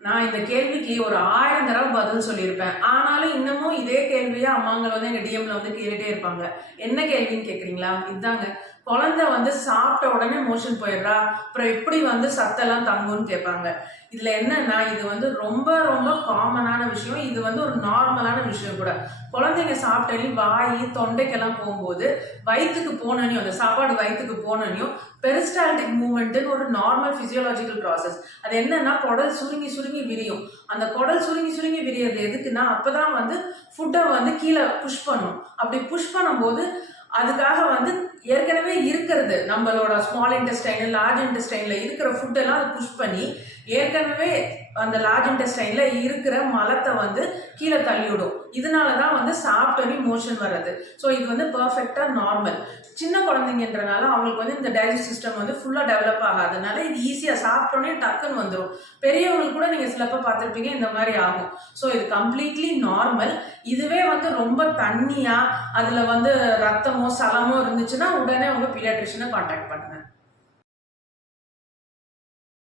நான் இந்த கேள்விக்கு ஒரு ஆயிரம் தடவை பதில் சொல்லியிருப்பேன். ஆனாலும் இன்னமும் இதே கேள்வியை அம்மாங்கள் வந்து எங்க டிஎம்ல வந்து கேட்டுட்டே இருப்பாங்க. என்ன கேள்வின்னு கேக்குறீங்களா? இதாங்க. குழந்தை வந்து சாப்பிட்ட உடனே மோஷன் போயிடுறா. அப்புறம் எப்படி வந்து சத்தெல்லாம் தங்கும்னு கேட்பாங்க. இதில் என்னன்னா இது வந்து ரொம்ப ரொம்ப காமனான விஷயம். இது வந்து ஒரு நார்மலான விஷயம் கூட. குழந்தைங்க சாப்பிட்டனி வாய் தொண்டைக்கெல்லாம் போகும்போது வயிற்றுக்கு போனனையும் அந்த சாப்பாடு வயிற்றுக்கு போனனையும் பெரிஸ்டால்டிக் மூமெண்ட்டுன்னு ஒரு நார்மல் ஃபிசியோலாஜிக்கல் ப்ராசஸ் அது என்னன்னா குடல் சுருங்கி சுருங்கி விரியும். அந்த குடல் சுருங்கி சுருங்கி விரியறது எதுக்குன்னா அப்பதான் வந்து ஃபுட்டை வந்து கீழே புஷ் பண்ணும். அப்படி புஷ் பண்ணும்போது அதுக்காக வந்து ஏற்கனவே இருக்கிறது. நம்மளோட ஸ்மால் இன்டெஸ்டைன் லார்ஜ் இன்டெஸ்டைன்ல இருக்கிற ஃபுட்டெல்லாம் அது புஷ் பண்ணி ஏற்கனவே அந்த லார்ஜ் இன்டெஸ்டைன்ல இருக்கிற மலத்தை வந்து கீழே தள்ளிவிடும். இதனால தான் வந்து சாப்பிட்டோன்னே மோஷன் வர்றது. ஸோ இது வந்து பர்ஃபெக்டாக நார்மல் சின்ன குழந்தைங்கன்றனால அவங்களுக்கு வந்து இந்த டைஜஸ்ட் சிஸ்டம் வந்து ஃபுல்லாக டெவலப் ஆகாதனால இது ஈஸியாக சாப்பிட்டோன்னே டக்குன்னு வந்துடும் பெரியவங்களுக்கு கூட நீங்கள் சிலப்ப பார்த்துருப்பீங்க இந்த மாதிரி ஆகும். ஸோ இது கம்ப்ளீட்லி நார்மல் இதுவே வந்து ரொம்ப தண்ணியாக அதில் வந்து ரத்தமோ சலமோ இருந்துச்சுன்னா உடனே அவங்க பீரியட் பீடியாட்ரிஷனை காண்டாக்ட் பண்ணுங்கள்